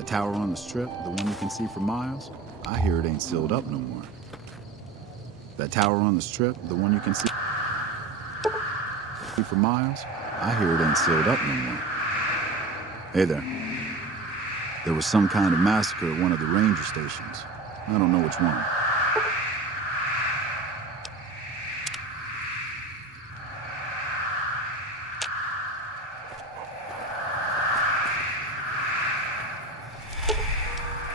That tower on the strip, the one you can see for miles, I hear it ain't sealed up no more. That tower on the strip, the one you can see for miles, I hear it ain't sealed up no more. Hey there. There was some kind of massacre at one of the ranger stations. I don't know which one.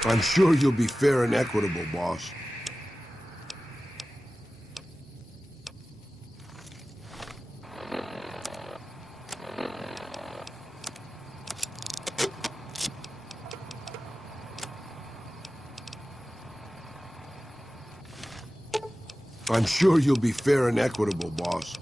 I'm sure you'll be fair and equitable, boss. I'm sure you'll be fair and equitable, boss.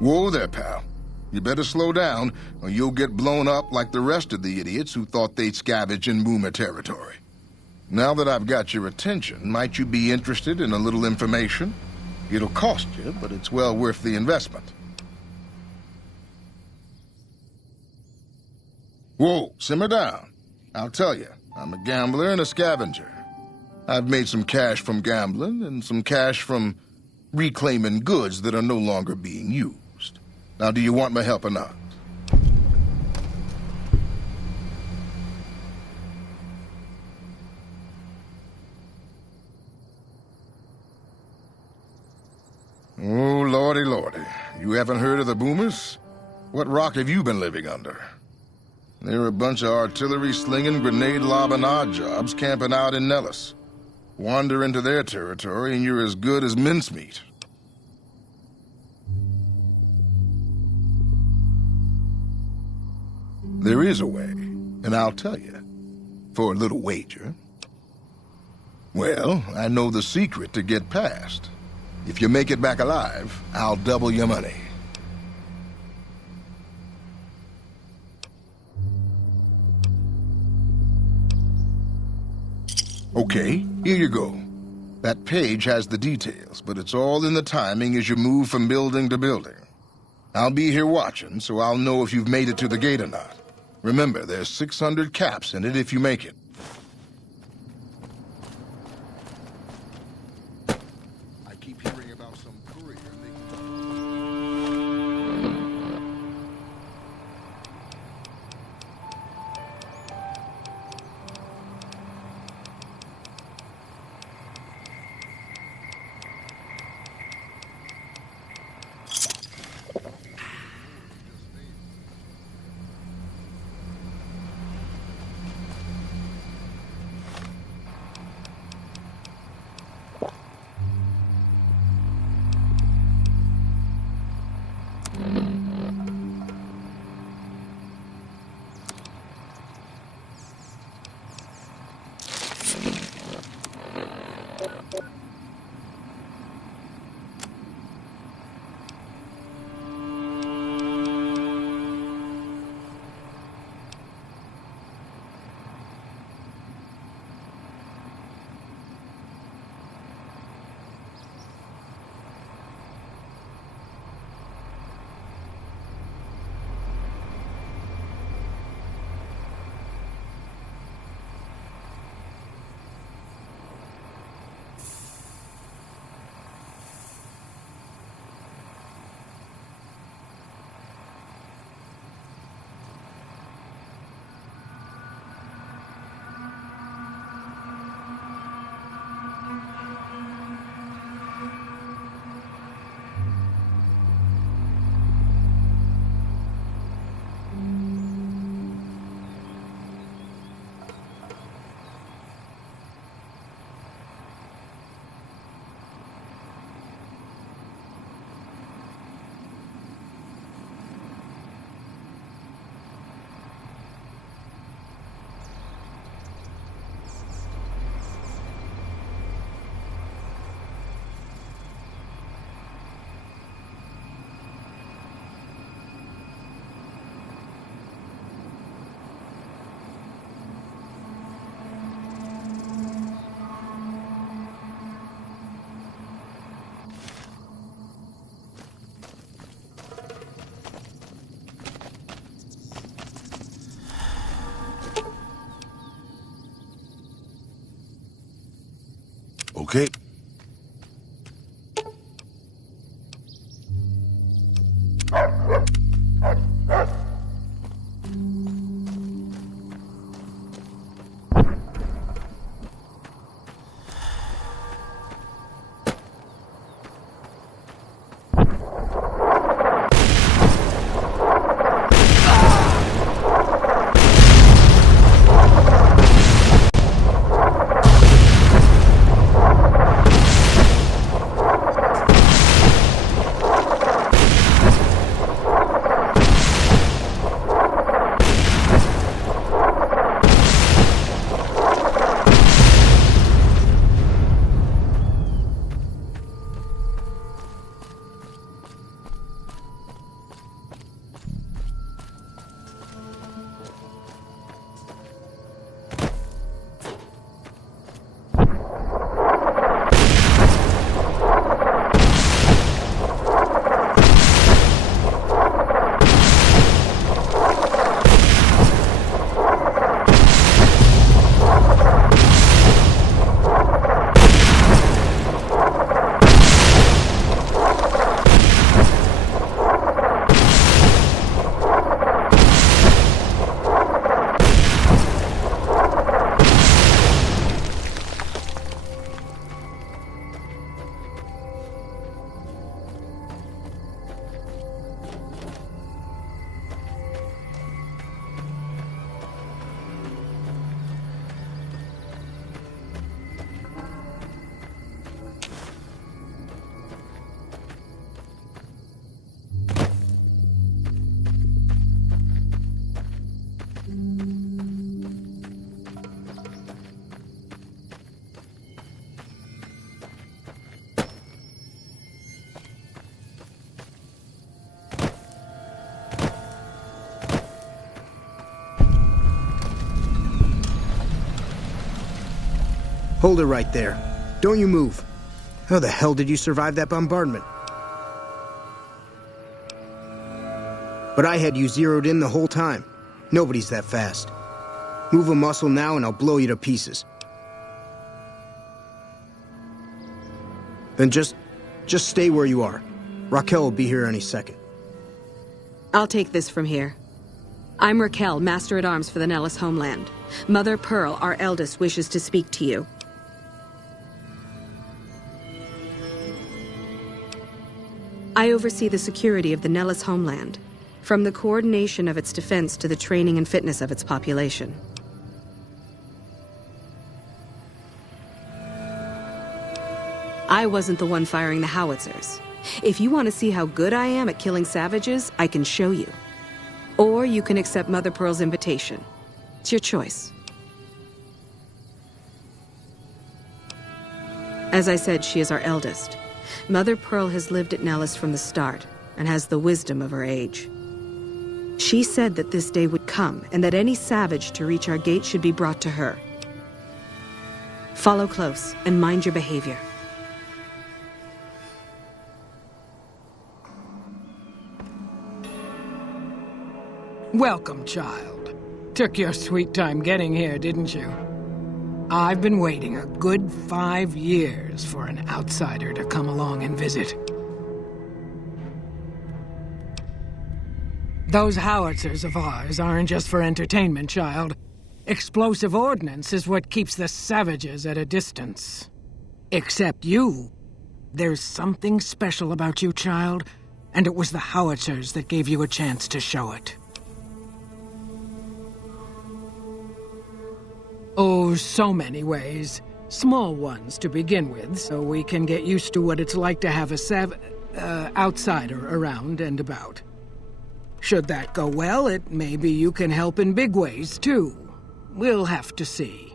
Whoa there, pal. You better slow down, or you'll get blown up like the rest of the idiots who thought they'd scavenge in Boomer territory. Now that I've got your attention, might you be interested in a little information? It'll cost you, but it's well worth the investment. Whoa, simmer down. I'll tell you, I'm a gambler and a scavenger. I've made some cash from gambling and some cash from reclaiming goods that are no longer being used. Now, do you want my help or not? Oh, lordy, lordy. You haven't heard of the Boomers? What rock have you been living under? They're a bunch of artillery-slinging, grenade-lobbing odd jobs camping out in Nellis. Wander into their territory and you're as good as mincemeat. There is a way, and I'll tell you. For a little wager. Well, I know the secret to get past. If you make it back alive, I'll double your money. Okay, here you go. That page has the details, but it's all in the timing as you move from building to building. I'll be here watching, so I'll know if you've made it to the gate or not. Remember, there's 600 caps in it if you make it. I keep hearing about some courier Okay. Hold it right there. Don't you move. How the hell did you survive that bombardment? But I had you zeroed in the whole time. Nobody's that fast. Move a muscle now and I'll blow you to pieces. Then just stay where you are. Raquel will be here any second. I'll take this from here. I'm Raquel, Master-at-Arms for the Nellis homeland. Mother Pearl, our eldest, wishes to speak to you. I oversee the security of the Nellis homeland, from the coordination of its defense to the training and fitness of its population. I wasn't the one firing the howitzers. If you want to see how good I am at killing savages, I can show you. Or you can accept Mother Pearl's invitation. It's your choice. As I said, she is our eldest. Mother Pearl has lived at Nellis from the start, and has the wisdom of her age. She said that this day would come, and that any savage to reach our gate should be brought to her. Follow close, and mind your behavior. Welcome, child. Took your sweet time getting here, didn't you? I've been waiting a good 5 years for an outsider to come along and visit. Those howitzers of ours aren't just for entertainment, child. Explosive ordnance is what keeps the savages at a distance. Except you. There's something special about you, child, and it was the howitzers that gave you a chance to show it. Oh, so many ways. Small ones to begin with, so we can get used to what it's like to have a outsider around and about. Should that go well, maybe you can help in big ways, too. We'll have to see.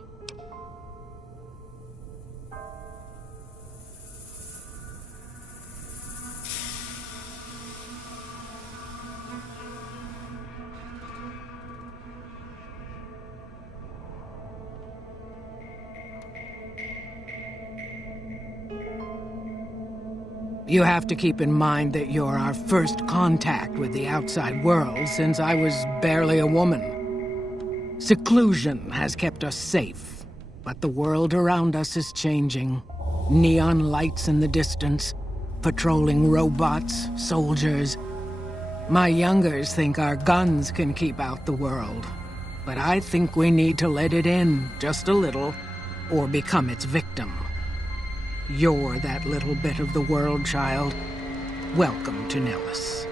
You have to keep in mind that you're our first contact with the outside world since I was barely a woman. Seclusion has kept us safe, but the world around us is changing. Neon lights in the distance, patrolling robots, soldiers. My youngers think our guns can keep out the world, but I think we need to let it in just a little, or become its victim. You're that little bit of the world, child. Welcome to Nellis.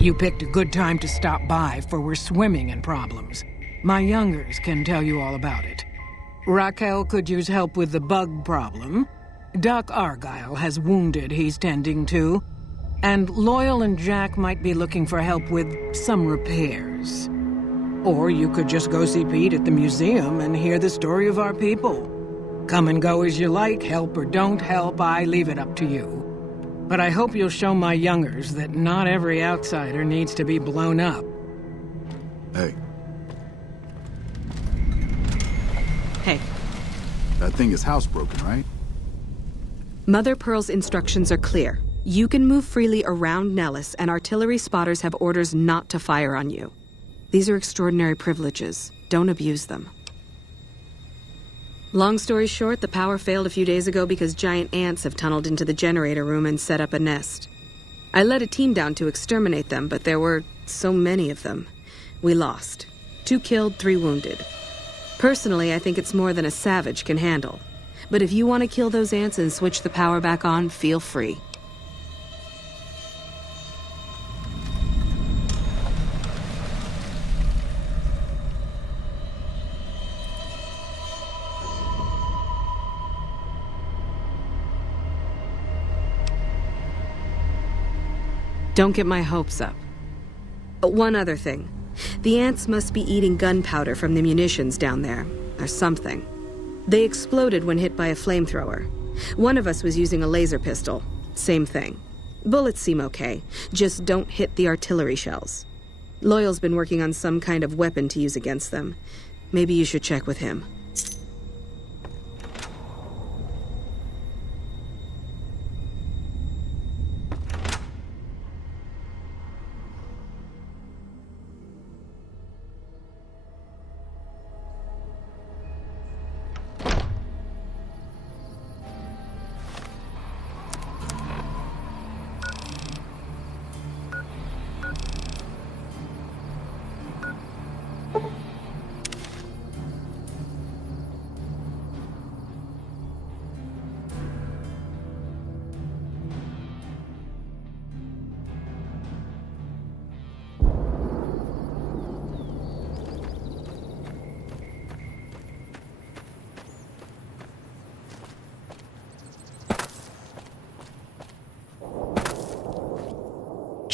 You picked a good time to stop by, for we're swimming in problems. My youngers can tell you all about it. Raquel could use help with the bug problem. Doc Argyle has wounded he's tending to. And Loyal and Jack might be looking for help with some repairs. Or you could just go see Pete at the museum and hear the story of our people. Come and go as you like, help or don't help, I leave it up to you. But I hope you'll show my youngers that not every outsider needs to be blown up. Hey, Hey, that thing is housebroken, right? Mother Pearl's instructions are clear. You can move freely around Nellis, and artillery spotters have orders not to fire on you. These are extraordinary privileges. Don't abuse them. Long story short, the power failed a few days ago because giant ants have tunneled into the generator room and set up a nest. I led a team down to exterminate them, but there were so many of them. We lost. 2 killed, 3 wounded. Personally, I think it's more than a savage can handle. But if you want to kill those ants and switch the power back on, feel free. Don't get my hopes up. One other thing. The ants must be eating gunpowder from the munitions down there, or something. They exploded when hit by a flamethrower. One of us was using a laser pistol. Same thing. Bullets seem okay, just don't hit the artillery shells. Loyal's been working on some kind of weapon to use against them. Maybe you should check with him.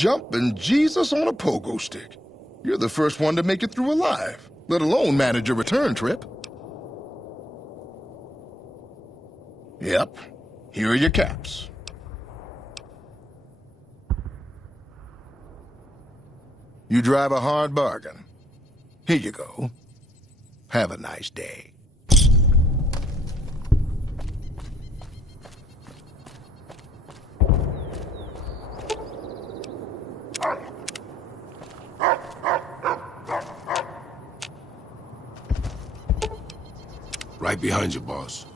Jumping Jesus on a pogo stick. You're the first one to make it through alive, let alone manage a return trip. Yep, here are your caps. You drive a hard bargain. Here you go. Have a nice day. Right behind you, boss.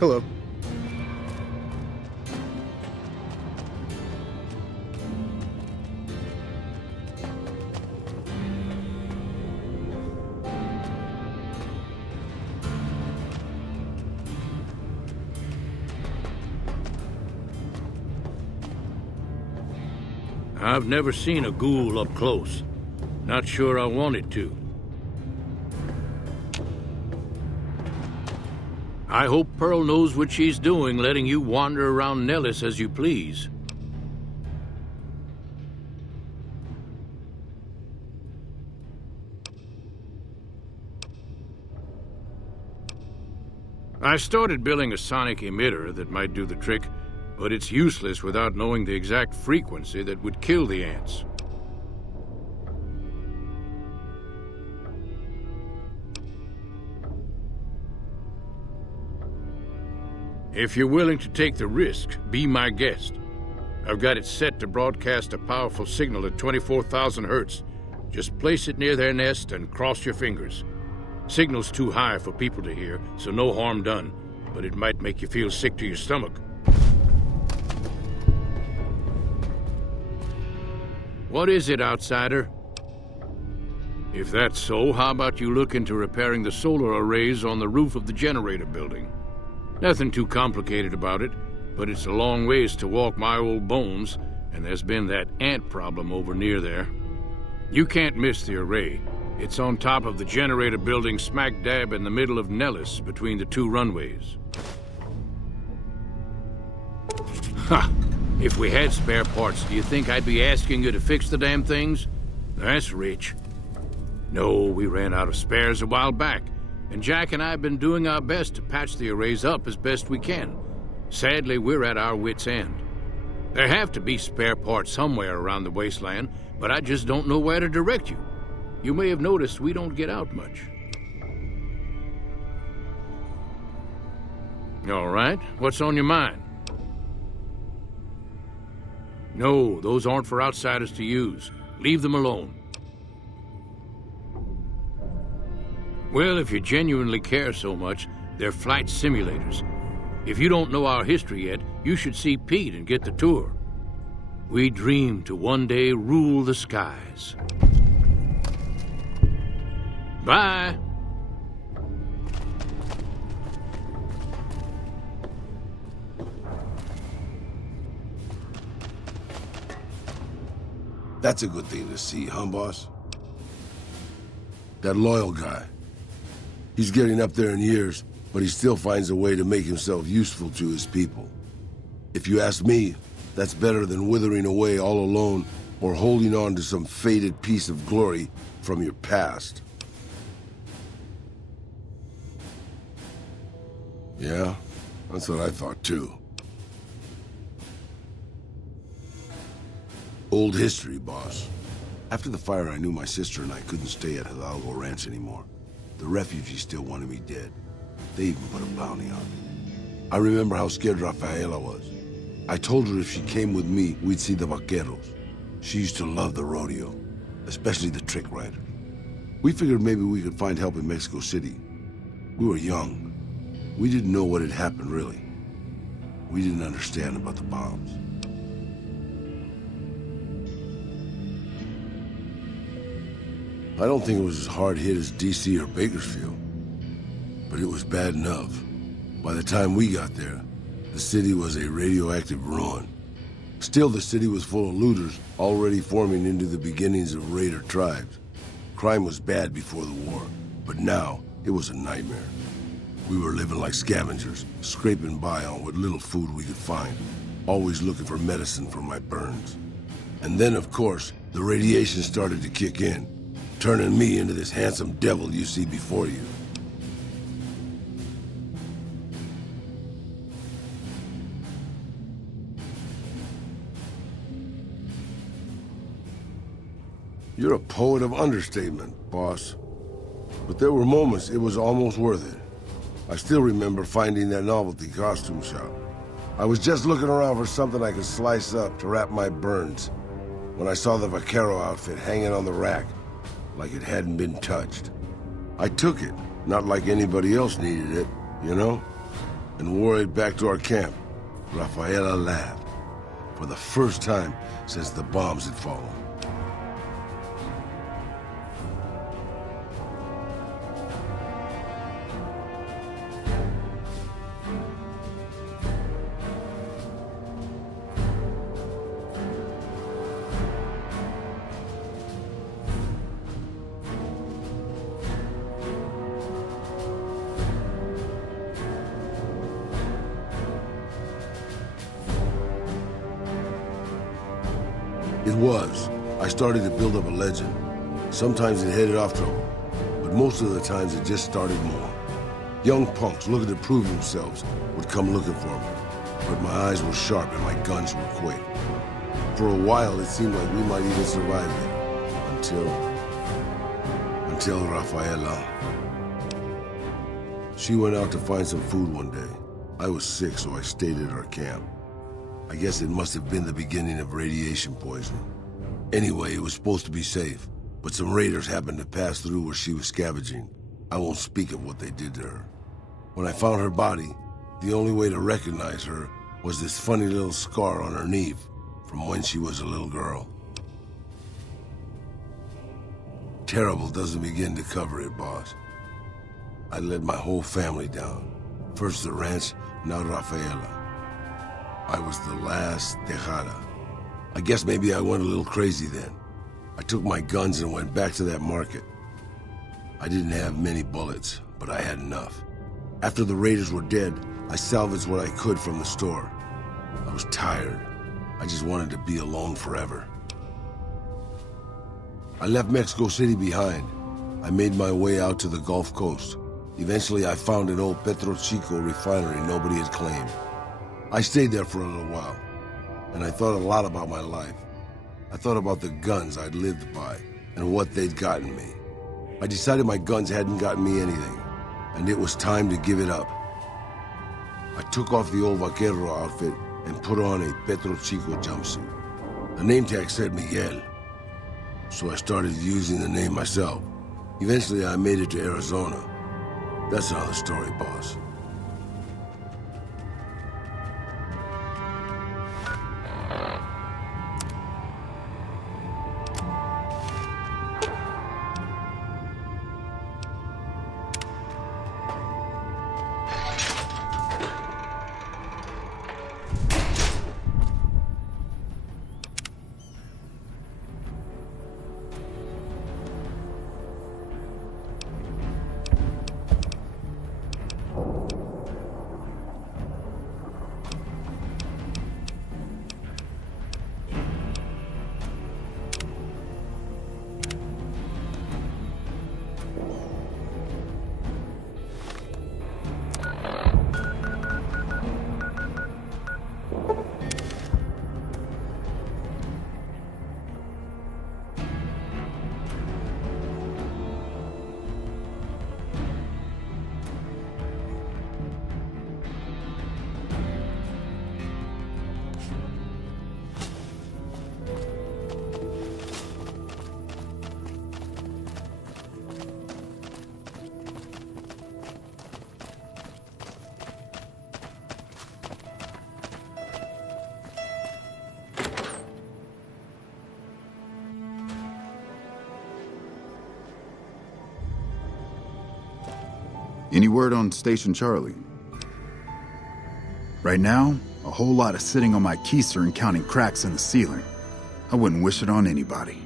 Hello. I've never seen a ghoul up close. Not sure I wanted to. I hope Pearl knows what she's doing, letting you wander around Nellis as you please. I started building a sonic emitter that might do the trick, but it's useless without knowing the exact frequency that would kill the ants. If you're willing to take the risk, be my guest. I've got it set to broadcast a powerful signal at 24,000 hertz. Just place it near their nest and cross your fingers. Signal's too high for people to hear, so no harm done, but it might make you feel sick to your stomach. What is it, outsider? If that's so, how about you look into repairing the solar arrays on the roof of the generator building? Nothing too complicated about it, but it's a long ways to walk my old bones, and there's been that ant problem over near there. You can't miss the array. It's on top of the generator building smack dab in the middle of Nellis, between the two runways. Ha! If we had spare parts, do you think I'd be asking you to fix the damn things? That's rich. No, we ran out of spares a while back, and Jack and I have been doing our best to patch the arrays up as best we can. Sadly, we're at our wits' end. There have to be spare parts somewhere around the wasteland, but I just don't know where to direct you. You may have noticed we don't get out much. All right, what's on your mind? No, those aren't for outsiders to use. Leave them alone. Well, if you genuinely care so much, they're flight simulators. If you don't know our history yet, you should see Pete and get the tour. We dream to one day rule the skies. Bye. That's a good thing to see, huh, boss? That loyal guy. He's getting up there in years, but he still finds a way to make himself useful to his people. If you ask me, that's better than withering away all alone or holding on to some faded piece of glory from your past. Yeah, that's what I thought too. Old history, boss. After the fire, I knew my sister and I couldn't stay at Hidalgo Ranch anymore. The refugees still wanted me dead. They even put a bounty on me. I remember how scared Rafaela was. I told her if she came with me, we'd see the vaqueros. She used to love the rodeo, especially the trick riders. We figured maybe we could find help in Mexico City. We were young. We didn't know what had happened, really. We didn't understand about the bombs. I don't think it was as hard hit as DC or Bakersfield, but it was bad enough. By the time we got there, the city was a radioactive ruin. Still, the city was full of looters, already forming into the beginnings of raider tribes. Crime was bad before the war, but now it was a nightmare. We were living like scavengers, scraping by on what little food we could find, always looking for medicine for my burns. And then, of course, the radiation started to kick in, turning me into this handsome devil you see before you. You're a poet of understatement, boss. But there were moments it was almost worth it. I still remember finding that novelty costume shop. I was just looking around for something I could slice up to wrap my burns when I saw the vaquero outfit hanging on the rack, like it hadn't been touched. I took it, not like anybody else needed it, you know? and wore it back to our camp, Rafaela Lab, for the first time since the bombs had fallen. It was. I started to build up a legend. Sometimes it headed off trouble, but most of the times it just started more. Young punks looking to prove themselves would come looking for me, but my eyes were sharp and my guns were quick. For a while, it seemed like we might even survive it, until Rafaela. She went out to find some food one day. I was sick, so I stayed at our camp. I guess it must have been the beginning of radiation poisoning. Anyway, it was supposed to be safe, but some raiders happened to pass through where she was scavenging. I won't speak of what they did to her. When I found her body, the only way to recognize her was this funny little scar on her knee from when she was a little girl. Terrible doesn't begin to cover it, boss. I let my whole family down. First the ranch, now Rafaela. I was the last Tejada. I guess maybe I went a little crazy then. I took my guns and went back to that market. I didn't have many bullets, but I had enough. After the raiders were dead, I salvaged what I could from the store. I was tired. I just wanted to be alone forever. I left Mexico City behind. I made my way out to the Gulf Coast. Eventually, I found an old Petro Chico refinery nobody had claimed. I stayed there for a little while, and I thought a lot about my life. I thought about the guns I'd lived by and what they'd gotten me. I decided my guns hadn't gotten me anything, and it was time to give it up. I took off the old vaquero outfit and put on a Petro Chico jumpsuit. The name tag said Miguel, so I started using the name myself. Eventually, I made it to Arizona. That's another story, boss. Any word on Station Charlie? Right now, a whole lot of sitting on my keister and counting cracks in the ceiling. I wouldn't wish it on anybody.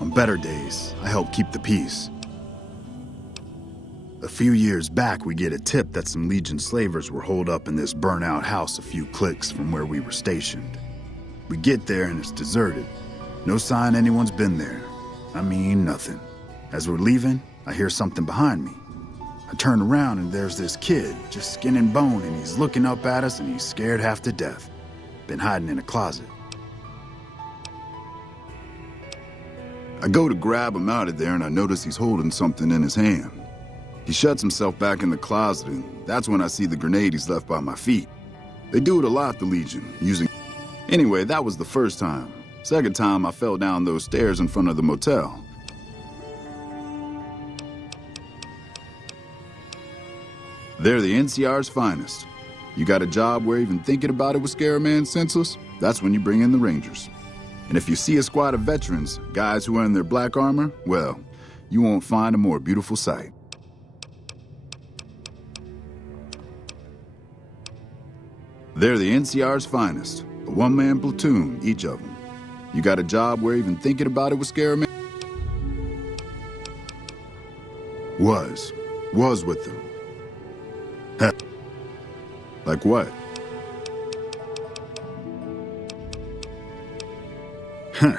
On better days, I help keep the peace. A few years back, we get a tip that some Legion slavers were holed up in this burnt-out house a few clicks from where we were stationed. We get there and it's deserted. No sign anyone's been there. I mean, nothing. As we're leaving, I hear something behind me. I turn around and there's this kid, just skin and bone, and he's looking up at us and he's scared half to death. Been hiding in a closet. I go to grab him out of there and I notice he's holding something in his hand. He shuts himself back in the closet and that's when I see the grenade he's left by my feet. They do it a lot, the Legion, using... Anyway, that was the first time. Second time, I fell down those stairs in front of the motel. They're the NCR's finest. You got a job where even thinking about it would scare a man senseless? That's when you bring in the Rangers. And if you see a squad of veterans, guys who are in their black armor, well, you won't find a more beautiful sight. They're the NCR's finest. A one-man platoon, each of them. You got a job where even thinking about it would scare a man? Was with them. Heh. Like what? Huh.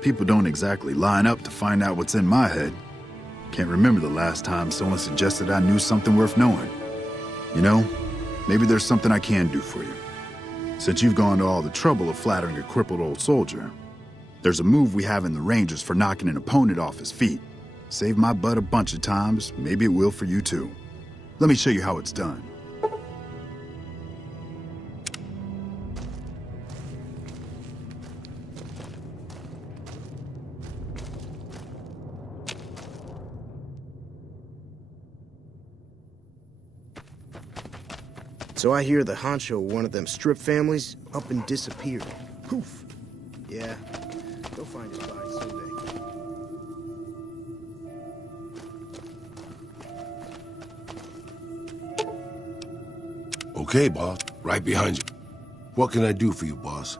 People don't exactly line up to find out what's in my head. Can't remember the last time someone suggested I knew something worth knowing. You know, maybe there's something I can do for you. Since you've gone to all the trouble of flattering a crippled old soldier, there's a move we have in the Rangers for knocking an opponent off his feet. Saved my butt a bunch of times, maybe it will for you too. Let me show you how it's done. So I hear the honcho of one of them strip families up and disappeared. Poof. Yeah, go find his body someday. Okay, boss. Right behind you. What can I do for you, boss?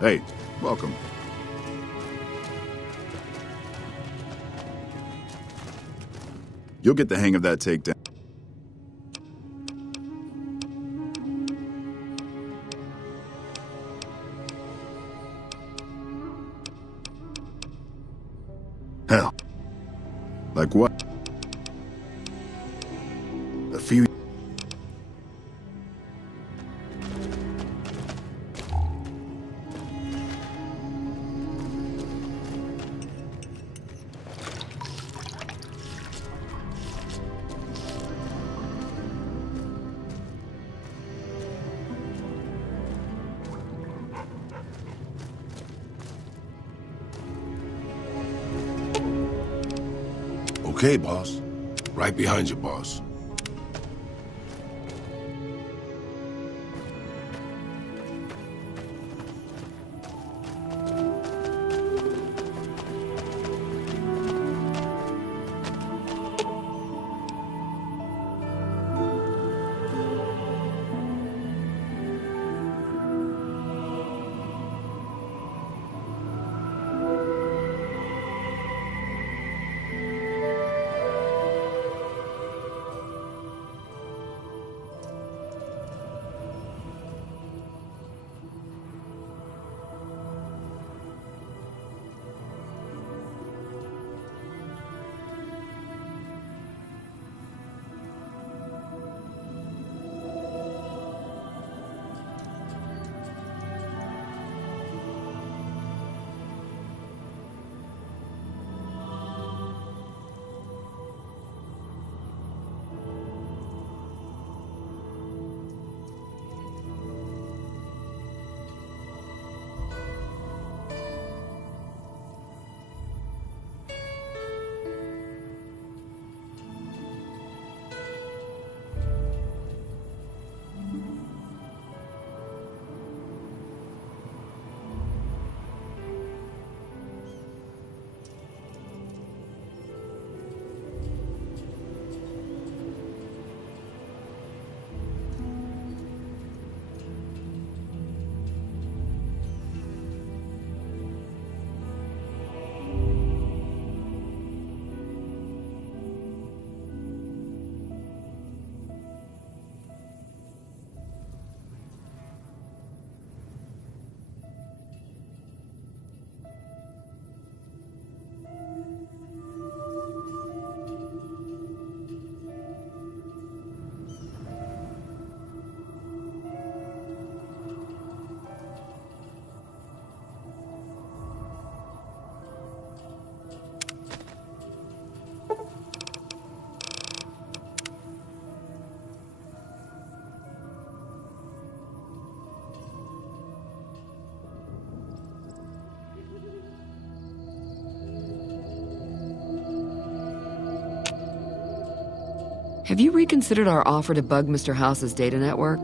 Hey, welcome. You'll get the hang of that takedown. Hell. Like what? A few... Okay, boss. Right behind you, boss. Have you reconsidered our offer to bug Mr. House's data network?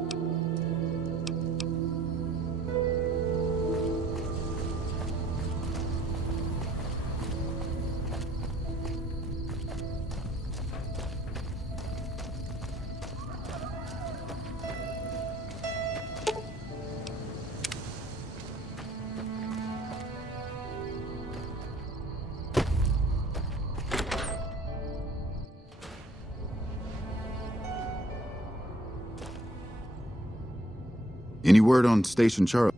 Any word on Station Charlie?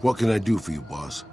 What can I do for you, boss?